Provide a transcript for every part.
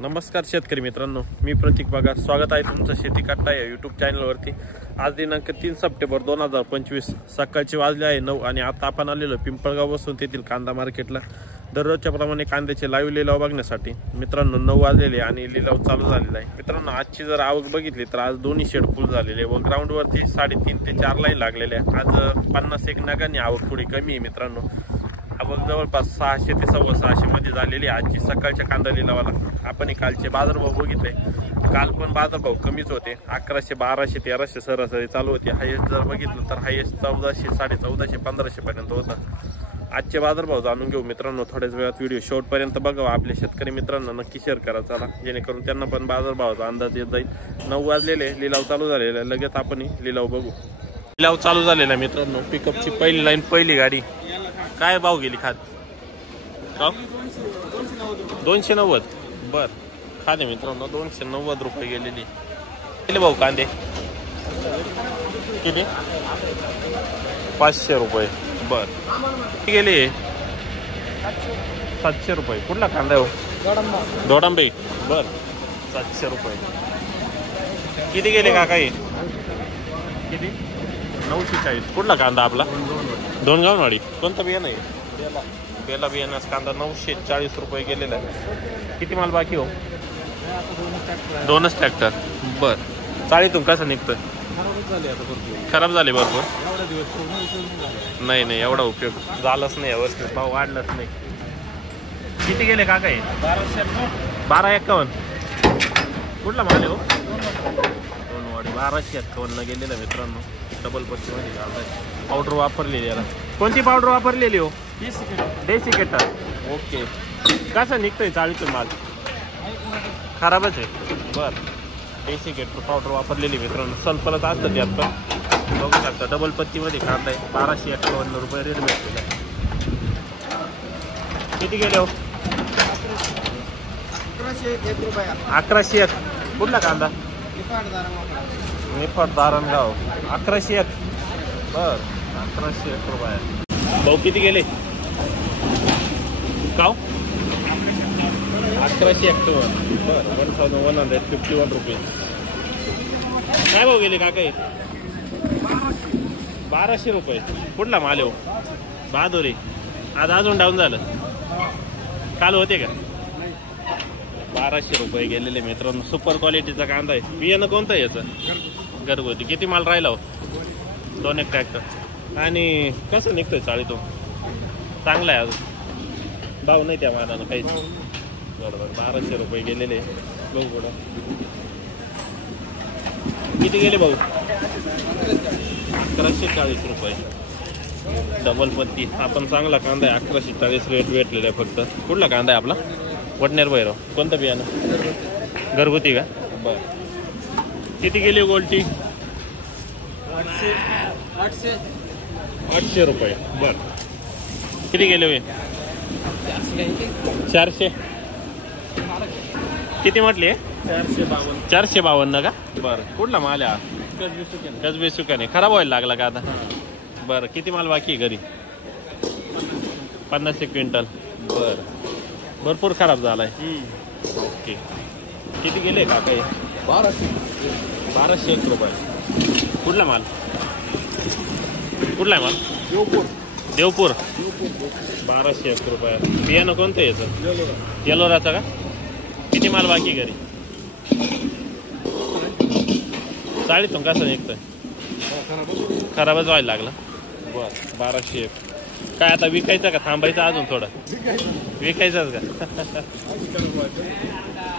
नमस्कार शेतकरी मित्रांनो, मी प्रतीक बघा. स्वागत आहे तुमचं शेती कट्टा या यूट्यूब चॅनलवरती. आज दिनांक 3 सप्टेंबर 2025 सकाळचे वाजले आहे 9 आणि आता आपण आलेलो पिंपळगाव बसून तेथील कांदा मार्केटला. दररोजच्या प्रमाणे कांद्याचे लाईव्ह लिलाव बघण्यासाठी मित्रांनो 9 वाजलेले आणि लिलाव चालू झालेला आहे. मित्रांनो आजची जर आवक बघितली तर आज दोन्ही शेड फुल झालेले व ग्राउंडवरती 3.5 ते 4 लाईन लागलेल्या. आज 51 नगांनी आवक थोडी कमी आहे मित्रांनो. आवक जवळपास 600 ते 650 मध्ये झालेली आजची सकाळच्या कांदा लिलावाला. आपण कालचे बाजारभाव बघितले, काल पण बाजारभाव कमीच होते. 1100, 1200, 1300 सरासरी चालू होते. हायेस्ट जर बघितलं तर हायेस्ट 1400, 1450, 1500 पर्यंत होता. आजचे बाजारभाव जाणून घेऊ मित्रांनो. थोड्याच वेळात व्हिडिओ शेवटपर्यंत बघावा. आपल्या शेतकरी मित्रांना नक्की शेअर करा चला, जेणेकरून त्यांना पण बाजारभावाचा अंदाज येत जाईल. 9 वाजलेले, लिलाव चालू झालेला. लगेच आपण लिलाव बघू. लिलाव चालू झालेला मित्रांनो. पिकअपची पहिली लाईन, पहिली गाडी. काय भाव गेली खाद? 290. बर, खादे मित्रांनो 290 रुपये गेलेली. किती भाऊ कांदे? किती? 500 रुपये. बर, किती गेले? 700 रुपये. कुठला कांदा हो? दोडांबे. बर, 700 रुपये. किती गेले काका हे? किती? 940. कुठला कांदा आपला? दोनगाववाडी. कोणतं बियाणं आहे? बेला बियाण्यास कांदा 940 रुपये गेलेला आहे. किती माल बाकी हो? 2च ट्रॅक्टर. बर, चाळीतून कसं निघतं? खराब झाले भरपूर. नाही एवढा उपयोग झालाच नाही यावर्षी, भाव वाढलाच नाही. किती गेले काका हे? 1251. कुठला माल आहे हो? दोनवाडी. 1251 गेलेला मित्रांनो. डबल पत्तीमध्ये घालताय. पावडर वापरलेली याला. कोणती पावडर वापरलेली हो? डेसिकेटर. ओके. कसं निघतंय चाळीतून माल? खराबच आहे. बर, डेसिकेटर पावडर वापरलेली मित्रांनो. सल्फरच असतं त्यात पण बघू शकता. डबल पत्तीमध्ये कांदा आहे. 1251 रुपये रेट भेटलेला आहे. किती गेले हो? 1101. कुठला कांदा? निफाड धारणगाव. 1101. बर, 1101 रुपये. भाऊ किती गेले? काव 1151. बर, 1151 रुपये. काय भाऊ गेले काका? 1200 रुपये. कुठला माल हो? बहादुरी. आज अजून डाऊन झालं. काल होते का? 1200 रुपये गेलेले मित्रांनो. सुपर क्वालिटीचा कांदा आहे. बियाणं कोणतं आहे याचं? घरगुती. किती माल राहिला हो? 2 ट्रॅक्टर. आणि कसं निघतंय चाळीतून? चांगला आहे. अजून भाव नाही त्या मालानं काहीच. बरोबर, 1200 रुपये गेलेले. बघू बघा किती गेले भाऊ? 1140 रुपये. डबल पत्ती. आपण चांगला कांदा आहे. 1140 रेट भेटलेला आहे फक्त. कुठला कांदा आहे आपला? वडनेर भैरव. कोणतं बियाणं? घरगुती का? बर. किती गेली गोल्टी? 800 रुपये. बर, किती गेले वे? 400. किती म्हटले? 452 का? बरं, कुठला माल आहे? कसबे सुकाने. खराब व्हायला लागला का आता? बरं, किती माल बाकी आहे घरी? 50 क्विंटल. बरं, भरपूर खराब झालाय. ओके. किती गेले काका हे? 1201 रुपये. कुठला माल? कुठला आहे माल? देवपूर. 1201 रुपये. बियाणं कोणतं आहे याचं? येलोराचा का? किती माल बाकी घरी? चाळीतून कसं निघतोय? खराबच व्हायला लागला. बर, 1201. काय आता विकायचं का थांबायचं अजून थोडं? विकायचंच का?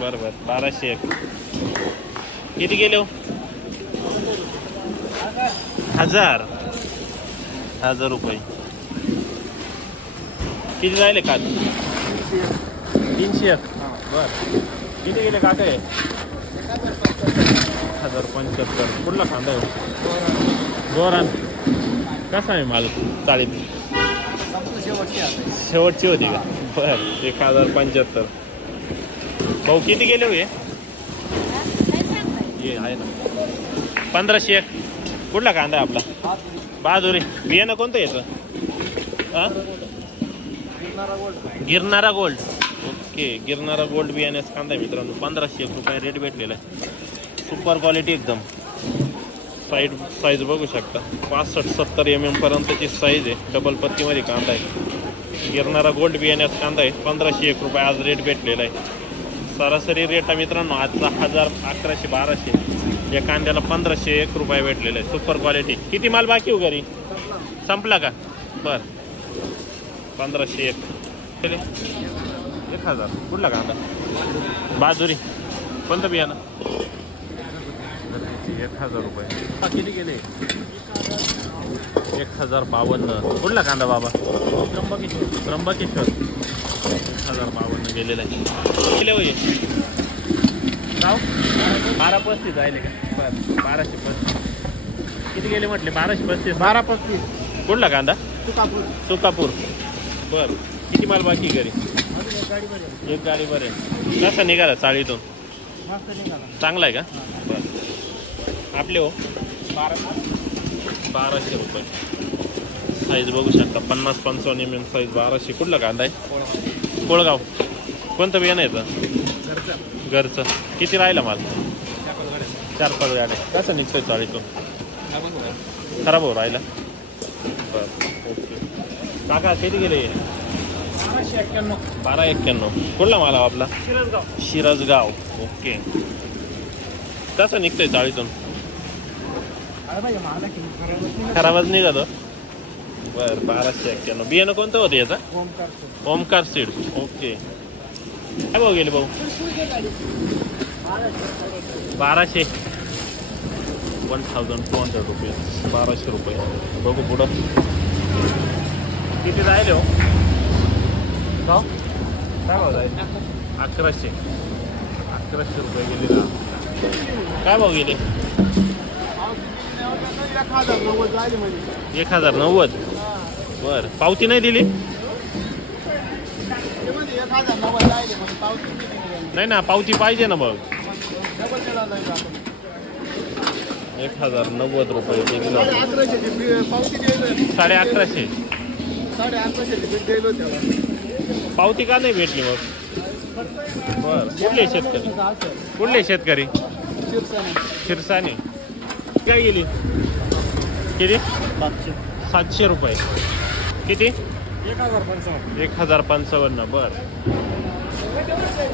बरं, 1201. किती गेले हो? 1000 रुपये. किती राहिले का? 301. बर, किती गेले काका हे? 1075. कुठला कांदा आहे? गोरान. कसा आहे माल चाळीत? शेवटची होती का? बर, 1075. भाऊ किती गेले हो? हे आहे ना 1501. कुठला कांदा आहे आपला? बहादुरी. बियाणं कोणतं याचं? गिरणारा गोल्ड. ओके, गिरणारा गोल्ड बियाण्याचा कांदा आहे मित्रांनो, 1501 रुपये रेट भेटलेला आहे. सुपर क्वालिटी एकदम. साईज बघू शकता, 65-70 mm पर्यंतची साईज आहे. डबल पत्तीमध्ये कांदा आहे. गिरणारा गोल्ड बियाण्याचा कांदा आहे. 1501 रुपये आज रेट भेटलेला आहे. सरासरी रेट आहे मित्रांनो आजचा 1000, 1100, 1200. या कांद्याला 1501 रुपये भेटलेला आहे. Super quality. किती माल बाकी हो घरी? संपला का? बरं, 1501. 1000. कुठला कांदा? बाजूरी. कोणतं बियाणं? 1000 रुपये. किती गेले? 1052. कुठला कांदा बाबा? त्र्यंबकेश्वर. 1052 गेलेला आहे. गेले होय गाव 1235 जायले का? बरं, 1235. किती गेले म्हटले? 1235. 1235. कुठला कांदा? सुकापूर. बरं, किती माल बाकी घरी? एक गाडी बरेल. कसा निघाला चाळीतून? चांगला आहे का? बरं. आपले हो 1200 रुपये. साईज बघू शकता, 50-55 mm साईज. 1200. कुठला कांदा आहे? कोळगाव. कोणतं बियाणं येतं? घरचं. किती राहिला माल? 4-5 गाड्या. कसं निघतोय चाळीतून? खराब हो राहिला. बरं, ओके. काका किती गेले? 1291. कुठला माल आपला? शिरसगाव. ओके. कसं निघतोय चाळीतून? खराबच निघतो. बरं, 1291. बियाणं कोणतं होतं याचा? ओमकार सीड. ओके. काय भाऊ गेले भाऊ? 1200. 1200 रुपये. 1200 रुपये. बघू पुढं किती राहिले हो? काय भाव जाईल? 1100. 1100 रुपये गेले. काय भाव गेले? 1090. बर, पावती नाही दिली? नाही ना, पावती पाहिजे ना. मग 1090 रुपये. 1150. पावती का नाही भेटली मग? बर, कुठले शेतकरी? कुठले शेतकरी? शिरसाने. काय गेली? किती? 700 रुपये. किती? 1055. बर,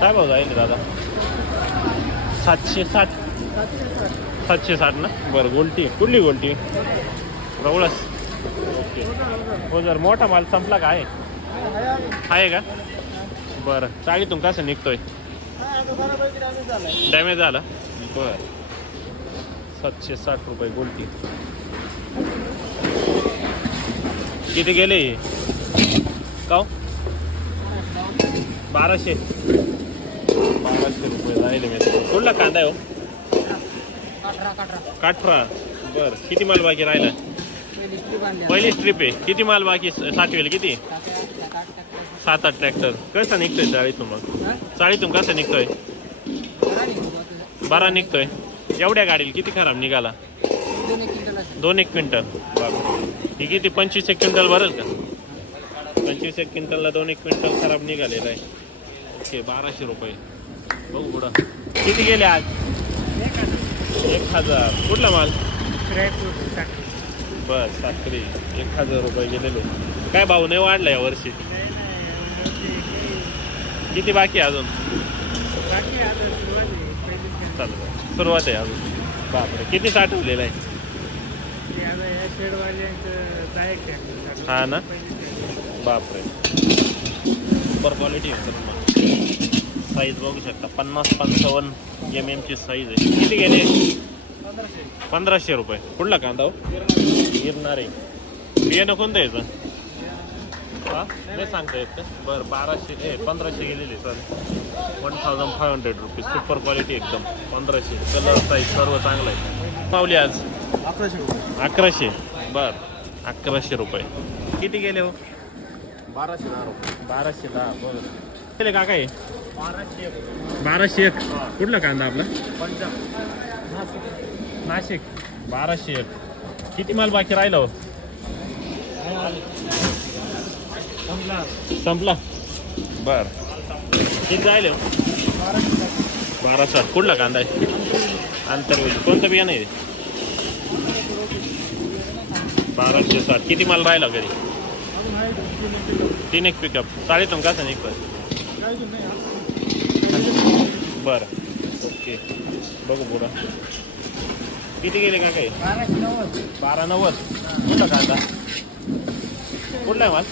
काय भाव जाईल दादा? 760. 760 ना? बरं. गोल्टी. कुठली गोल्टी? रवळस. ओके. हो, जर मोठा माल संपला का? आहे का? बरं, चाळीतून कसं निघतोय? डॅमेज झाला. बरं, 760 रुपये गोल्टी. किती गेले? का 1200. 1200 रुपये राहिले मी. कुठला कांदा आहे हो? काठरा. बरं, किती माल बाकी राहिला? पहिली स्ट्रिप आहे. किती माल बाकी? 60 वेळ. किती? 7-8 ट्रॅक्टर. कसं निघतोय चाळीतून? मग चाळीतून कसं निघतोय? बरा निघतोय. एवढ्या गाडीला किती खराब निघाला? 2-1 क्विंटल. ही किती? 25-1 क्विंटल भरेल का? 25-1 क्विंटलला 2-1 क्विंटल खराब निघालेला आहे. ओके, 1200 रुपये. बघू पुढं किती गेले आज? 1000. कुठला माल? बस, साखरी. 1000 रुपये गेलेलो. काय भाव नाही वाढला या वर्षी? किती बाकी अजून? सुरुवात आहे अजून. बापरे, किती साठवलेलं आहे? हा ना. बापरे, सुपर क्वालिटी आहे. साईज बघू शकता, 50-55 mm ची साईज आहे. किती गेले? 1500 रुपये. कुठला कांदा हो? गिरणार आहे. बियाणं कोणतं यायचं? हा, नाही सांगता येत का? बरं, 1500 गेलेले. सर, 1500 रुपये. सुपर क्वालिटी एकदम. 1500. कलर साईज सर्व चांगलं आहे. पावली आज 1100. बरं, 1100 रुपये. किती गेले हो? 1210 रुपये. 1210. बरं, गेले का काय? 1201. कुठला कांदा आपला? नाशिक. 1201. किती माल बाकी राहिला हो? संपला. बर, किती जायले 1260. कुठला कांदा आहे? आंतरवेली. कोणतं बियाणं आहे? 1260. किती माल राहिला घरी? 3 एक पिकअप. चाळीतून कसं निघतं? बरं ओके. बघू पुढं किती गेले का काही? 1290. कुठला कांदा? कुठला आहे माल?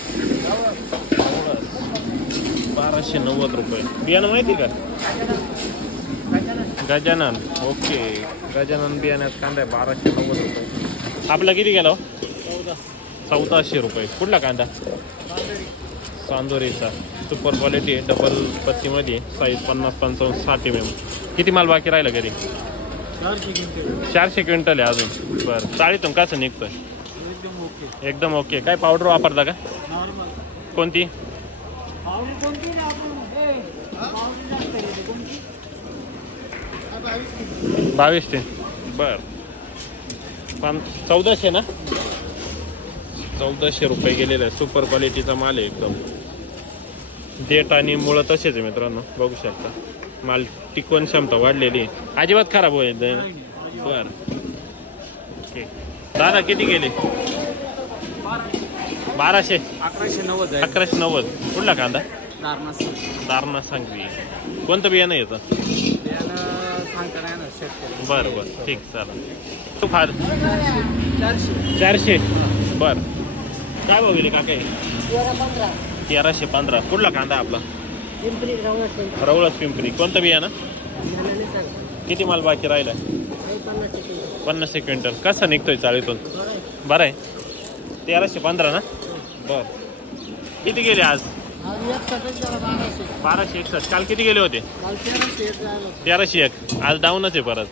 1290 रुपये. बियाणं माहिती का? गजानन. ओके. गजानन बियाण्यात कांदा आहे 1290 रुपये. आपला किती गेला? 1400 रुपये. कुठला कांदा? चांदोरीचा. सुपर क्वालिटी आहे. डबल पत्तीमध्ये साईज 50-55 60 mm. किती माल बाकी राहिला घरी? 400 क्विंटल आहे अजून. बरं. चाळीतून कसं निघतोय? एकदम ओके. काय पावडर वापरता का? कोणती? 22 ते. बर. 1400 ना? 1400 रुपये गेलेला आहे. सुपर क्वालिटीचा माल आहे एकदम. देठ आणि मुळं तसेच आहे मित्रांनो, बघू शकता. माल टिकवण क्षमता वाढलेली आहे. अजिबात खराब होईल. बर ओके. दादा किती गेले? 1200. 1190. कुठला कांदा? दारणा सांगवी. कोणतं बियाणं येतं? बरं बरं ठीक चालेल. तू फार 400. बरं. काय भाव गेले काका? 1315. कुठला कांदा आपला? रवळच पिंपरी. कोणतं बियाणं? किती माल बाकी राहिला? 50 क्विंटल. कसं निघतोय चाळीतून? बरं आहे. 1315 ना? बरं. किती गेले आज? 1261. काल किती गेले होते? 1301. आज डाऊनच आहे परत.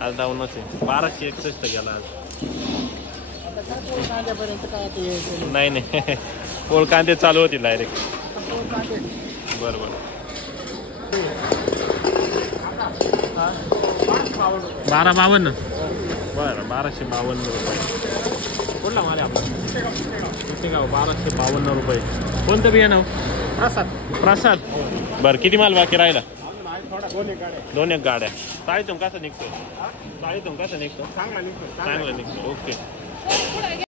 आज डाऊनच आहे. 1261 गेला आज. नाही नाही पोळ कांदे चालू होतील डायरेक्ट. बरं बरं. 1252. बरं 1252 रुपये. कुठला माल आहे आपला? गाव 1252 रुपये. कोणतं बियाणं? प्रसाद. बरं. किती माल बाकी राहिला? 2 एक गाड्या. चाळीतून कसं निघतो? चांगला निघतो. ओके.